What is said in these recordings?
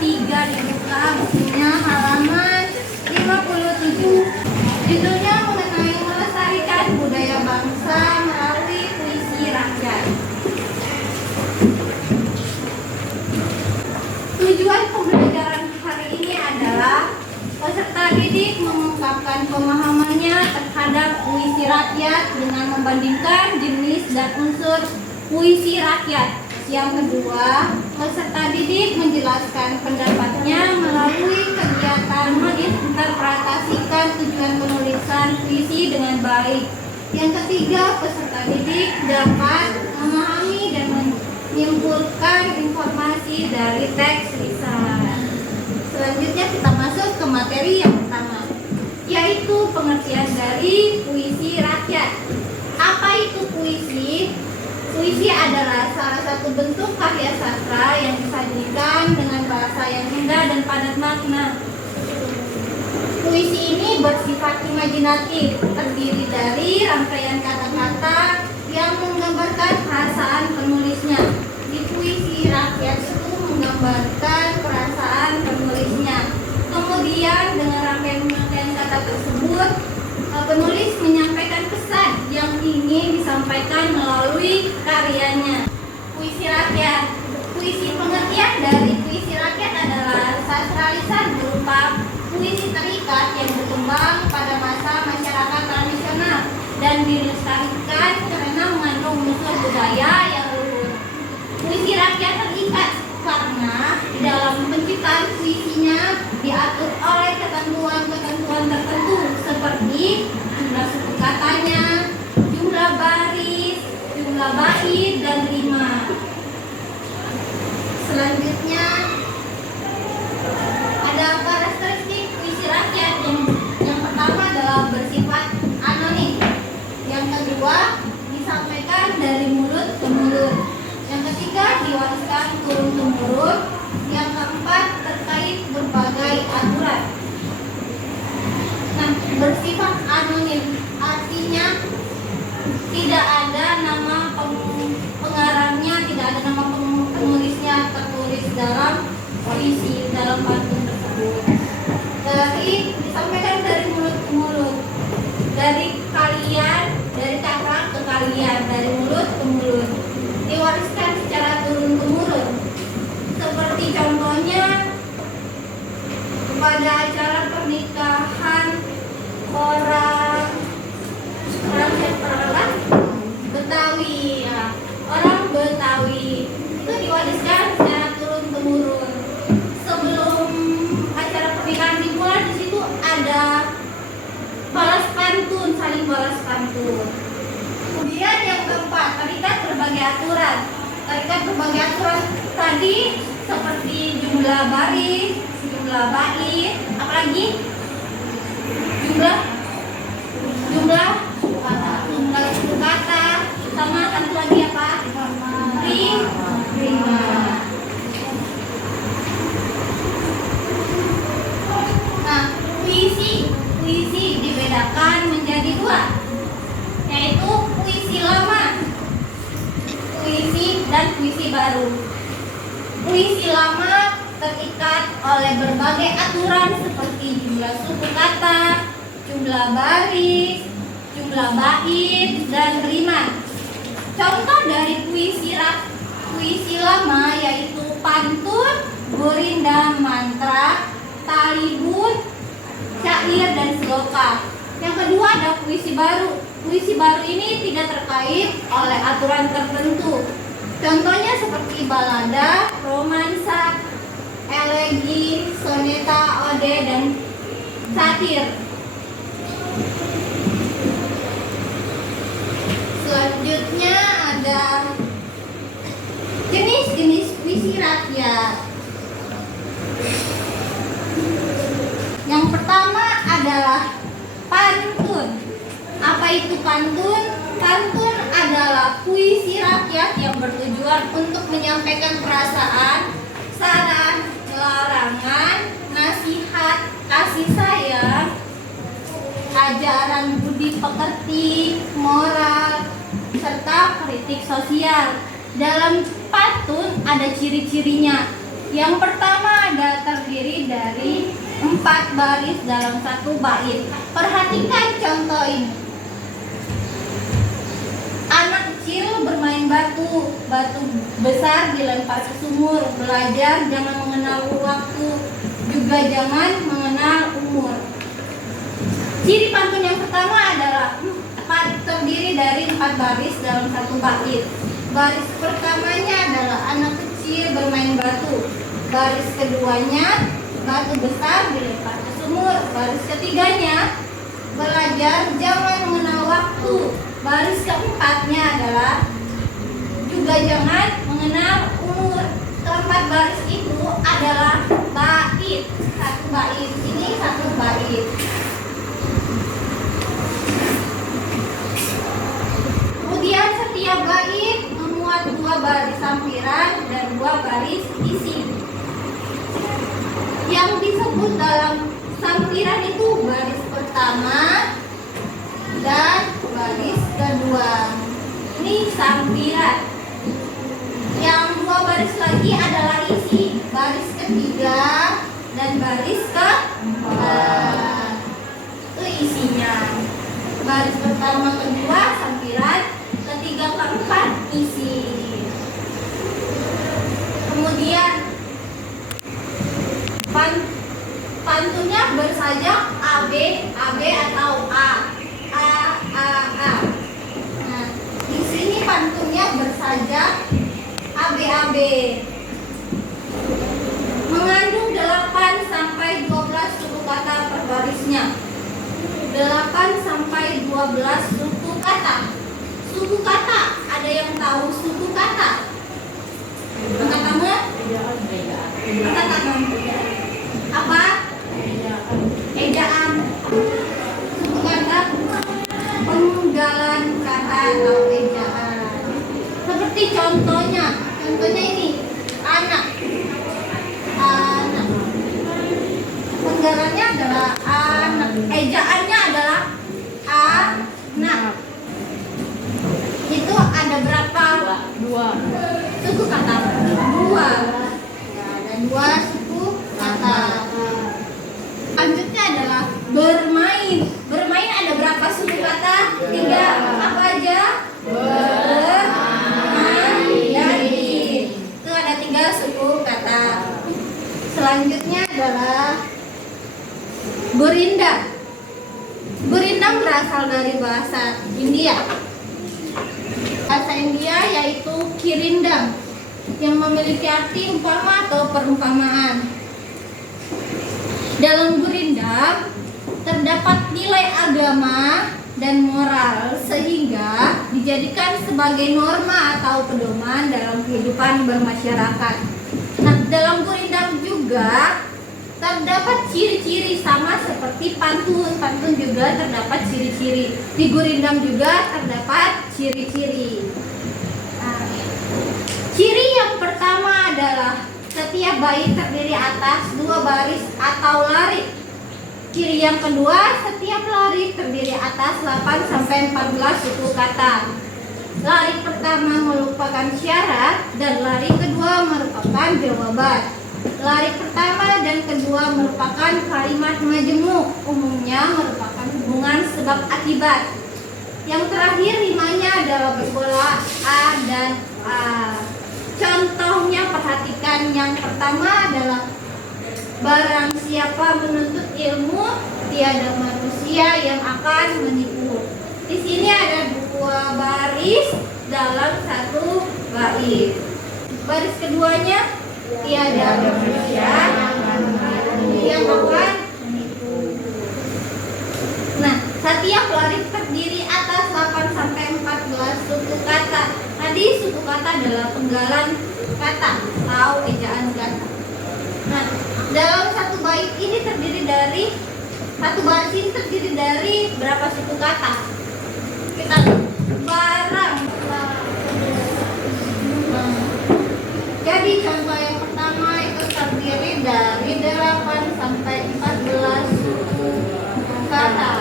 ketiga dibuka bukunya halaman 57. Judulnya mengenai melestarikan budaya bangsa melalui puisi rakyat. Tujuan pembelajaran hari ini adalah peserta didik mengungkapkan pemahamannya terhadap puisi rakyat dengan membandingkan jenis dan unsur puisi rakyat. Yang kedua, peserta didik menjelaskan pendapatnya melalui kegiatan menginterpretasikan tujuan penulisan puisi dengan baik. Yang ketiga, peserta didik dapat memahami dan menyimpulkan informasi dari teks lisan. Selanjutnya kita masuk ke materi yang pertama, yaitu pengertian dari puisi rakyat. Apa itu puisi? Puisi adalah salah satu bentuk karya sastra yang disajikan dengan bahasa yang indah dan padat makna. Puisi ini bersifat imajinatif, terdiri dari rangkaian kata-kata yang menggambarkan perasaan penulisnya. Di puisi rakyat itu menggambarkan perasaan penulisnya. Kemudian dengan rangkaian kata tersebut, penulis menyampaikan pesan yang ingin disampaikan melalui karyanya. Puisi rakyat. Pengertian dari puisi rakyat adalah sastra lisan berupa puisi terikat yang berkembang pada masa masyarakat tradisional dan dilestarikan karena mengandung unsur budaya yang luhur. Puisi rakyat terikat karena di dalam penciptaan puisinya diatur oleh ketentuan-ketentuan tertentu seperti jumlah suku katanya, jumlah baris, jumlah bait, dan rima. Selanjutnya ada karakteristik puisi rakyat yang pertama adalah bersifat anonim. Yang kedua disampaikan dari mulut ke mulut. Yang ketiga diwariskan turun temurun. Yang keempat terkait berbagai aturan. Nah, bersifat anonim artinya tidak ada nama pengarangnya, tidak ada nama penulisnya tertulis dalam puisi, dalam pantun tersebut. Disampaikan dari mulut ke mulut, dari kalian, dari kakak ke kalian, dari mulut ke mulut, diwariskan secara turun temurun. Seperti contohnya pada acara pernikahan orang Betawi, ya. Orang Betawi itu diwariskan secara turun temurun. Sebelum acara pernikahan dimulai, di situ ada balas pantun, saling balas pantun. Kemudian yang keempat, terikat berbagai aturan. Terikat berbagai aturan tadi seperti jumlah baris, jumlah bait, apalagi jumlah suku kata, sama satu lagi apa? Rima. Nah, puisi dibedakan menjadi dua, yaitu puisi lama, puisi dan puisi baru. Puisi lama terikat oleh berbagai aturan seperti jumlah suku kata, jumlah baris, jumlah bait, dan rima. Contoh dari puisi lama yaitu pantun, gurinda, mantra, talibun, syair, dan sloka. Yang kedua ada puisi baru. Puisi baru ini tidak terkait oleh aturan tertentu. Contohnya seperti balada, romansa, elegi, soneta, ode, dan satir. Selanjutnya ada jenis-jenis puisi rakyat. Yang pertama adalah pantun. Apa itu pantun? Pantun adalah puisi rakyat yang bertujuan untuk menyampaikan perasaan, saran, larangan, nasihat, kasih sayang, ajaran budi pekerti, moral, serta kritik sosial. Dalam pantun ada ciri-cirinya. Yang pertama ada dari 4 baris dalam satu bait. Perhatikan contoh ini. Anak kecil bermain batu, batu besar dilempar ke sumur. Belajar jangan mengenal waktu, juga jangan mengenal umur. Ciri pantun yang pertama adalah terdiri dari 4 baris dalam satu bait. Baris pertamanya adalah anak kecil bermain batu. Baris keduanya batu besar dilempar ke sumur. Baris ketiganya belajar jangan mengenal waktu. Baris keempatnya adalah juga jangan mengenal umur. Keempat baris itu adalah bait. Satu bait. Ini satu bait. Kemudian setiap bait memuat 2 baris sampiran dan 2 baris isi. Yang disebut dalam sampiran itu baris pertama dan baris kedua. Ini sampiran. Yang 2 baris lagi adalah isi. Baris ketiga dan baris keempat. Itu isinya. Baris pertama, kedua sampiran, ketiga, keempat isi. Kemudian pantunnya bersajak AB, AB atau A. Nah, di sini pantunnya bersajak AB. Mengandung 8 sampai 12 suku kata per barisnya. 8 sampai 12 suku kata. Suku kata, ada yang tahu suku kata? Angkat tangan. Angkat tangan. Apa? Ejaan. Suku kata penggalan kata atau ejaan. Seperti contohnya ini anak. Penggalannya adalah anak. Ejaannya adalah anak. Itu ada berapa? 2 suku kata. 2. Ya, ada 2 suku kata. Lanjutnya adalah bermain. Bermain ada berapa suku kata? 3. Apa aja? Bermain dan itu ada 3 suku kata. Selanjutnya adalah berindam. Berindam berasal dari bahasa India. Bahasa India yaitu kirindam yang memiliki arti umpama atau perumpamaan. Dalam berindam terdapat nilai agama dan moral sehingga dijadikan sebagai norma atau pedoman dalam kehidupan bermasyarakat. Nah, dalam gurindam juga terdapat ciri-ciri sama seperti pantun. Pantun juga terdapat ciri-ciri. Di gurindam juga terdapat ciri-ciri. Nah, ciri yang pertama adalah setiap bait terdiri atas 2 baris atau larik. Ciri yang kedua, setiap larik terdiri atas 8 sampai 14 suku kata. Larik pertama merupakan syarat dan larik kedua merupakan jawaban. Larik pertama dan kedua merupakan kalimat majemuk, umumnya merupakan hubungan sebab akibat. Yang terakhir rimanya adalah berbola A dan A. Contohnya perhatikan, yang pertama adalah barang siapa menuntut ilmu, tiada manusia yang akan menipu. Di sini ada 2 baris dalam 1 bait. Baris keduanya, tiada manusia yang akan menipu. Nah, setiap larik terdiri atas 8 sampai 14 suku kata. Tadi suku kata adalah penggalan kata atau ejaan kata. Nah, dalam 1 bait ini terdiri dari 1 baris ini terdiri dari berapa suku kata? Kita barang. Jadi contoh yang pertama itu terdiri dari 8 sampai 14 suku kata.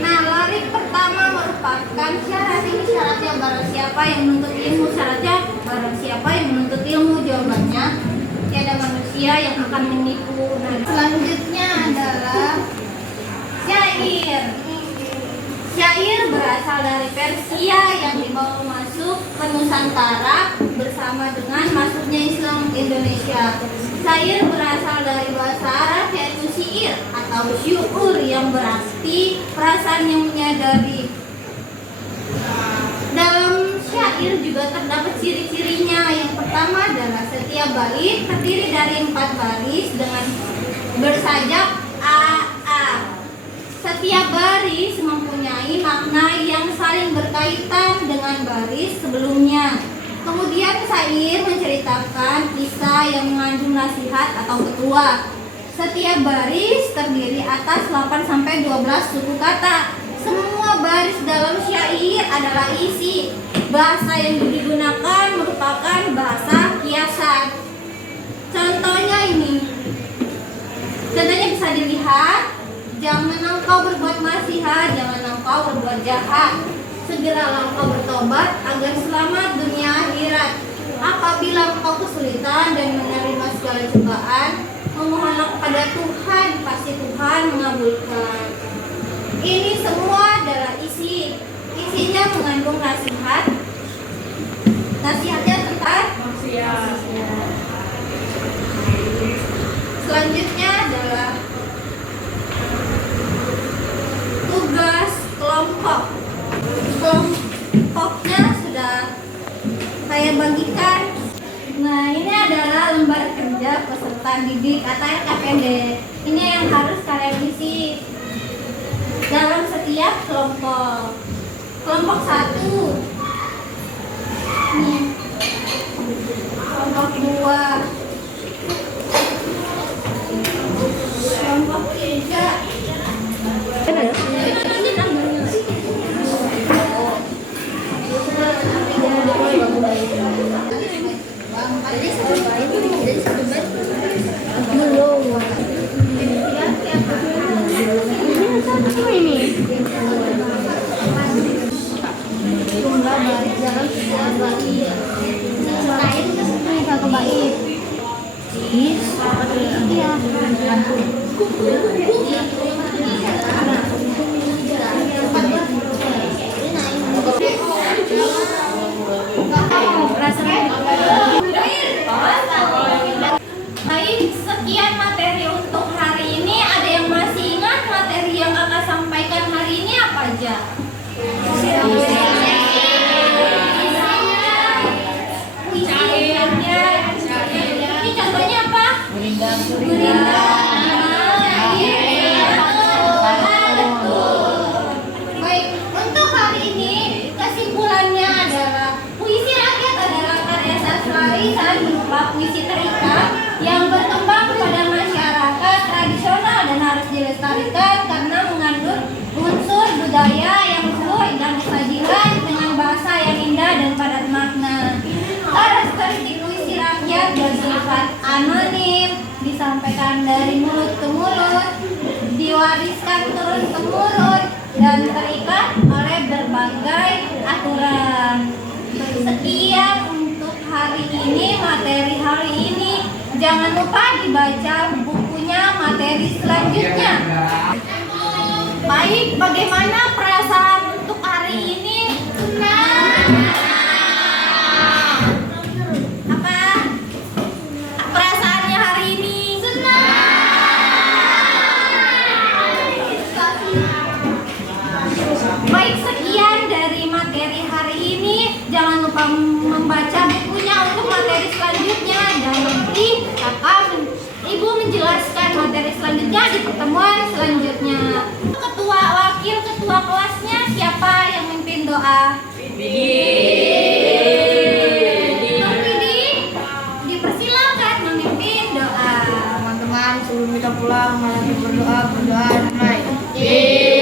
Nah, larik pertama merupakan syarat. Ini syaratnya barang siapa yang menuntut ilmu. Syaratnya barang siapa yang menuntut ilmu. Jawabannya tiada manusia manusia yang akan menipu. Nah, selanjutnya adalah syair. Syair berasal dari Persia yang dibawa masuk ke Nusantara bersama dengan masuknya Islam ke Indonesia. Syair berasal dari bahasa Arab yaitu syair atau syukur yang berarti perasaan yang menyadari. Dalam syair juga terdapat ciri-cirinya. Yang pertama adalah setiap bait terdiri dari 4 baris dengan bersajak a. Setiap baris mempunyai makna yang saling berkaitan dengan baris sebelumnya. Kemudian syair menceritakan kisah yang mengandung nasihat atau petua. Setiap baris terdiri atas 8-12 suku kata. Semua baris dalam syair adalah isi. Bahasa yang digunakan merupakan bahasa kiasan. Contohnya bisa dilihat. Jangan engkau berbuat maksiat, jangan engkau berbuat jahat. Segeralah engkau bertobat agar selamat dunia akhirat. Apabila engkau kesulitan dan menerima segala cobaan, memohonlah kepada Tuhan, pasti Tuhan mengabulkan. Ini semua adalah isinya mengandung nasihat. Nasihatnya tentang maksiat. Selanjutnya adalah tugas kelompok. Kelompoknya sudah saya bagikan. Nah, ini adalah lembar kerja peserta didik atau LKPD. Ini yang harus kalian isi dalam setiap kelompok. Kelompok 1. Kelompok 2. Kelompok 3. Baik, sekian materi untuk hari ini. Ada yang masih ingat materi yang kakak sampaikan hari ini apa aja? Ini contohnya apa? Baik, untuk hari ini kesimpulannya adalah puisi rakyat adalah karya sastra lisan berupa puisi terikat yang berkembang kepada masyarakat tradisional dan harus dilestarikan karena mengandung unsur budaya yang fluid dan disajikan dengan bahasa yang indah dan padat makna. Karakteristik puisi rakyat bersifat anonim, disampaikan dari mulut ke mulut, diwariskan turun temurun, dan terikat oleh berbagai aturan. Sekian untuk hari ini, materi hari ini. Jangan lupa dibaca bukunya materi selanjutnya. Baik, bagaimana perasaan untuk hari ini? Apa? Perasaannya hari ini? Baik, sekian dari materi hari ini. Jangan lupa membaca bukunya untuk materi selanjutnya. Dan nanti Ibu menjelaskan materi selanjutnya di pertemuan selanjutnya. Wakil ketua kelasnya siapa yang memimpin doa? Dipersilakan memimpin doa. Teman-teman, sebelum kita pulang, mari berdoa. Baik.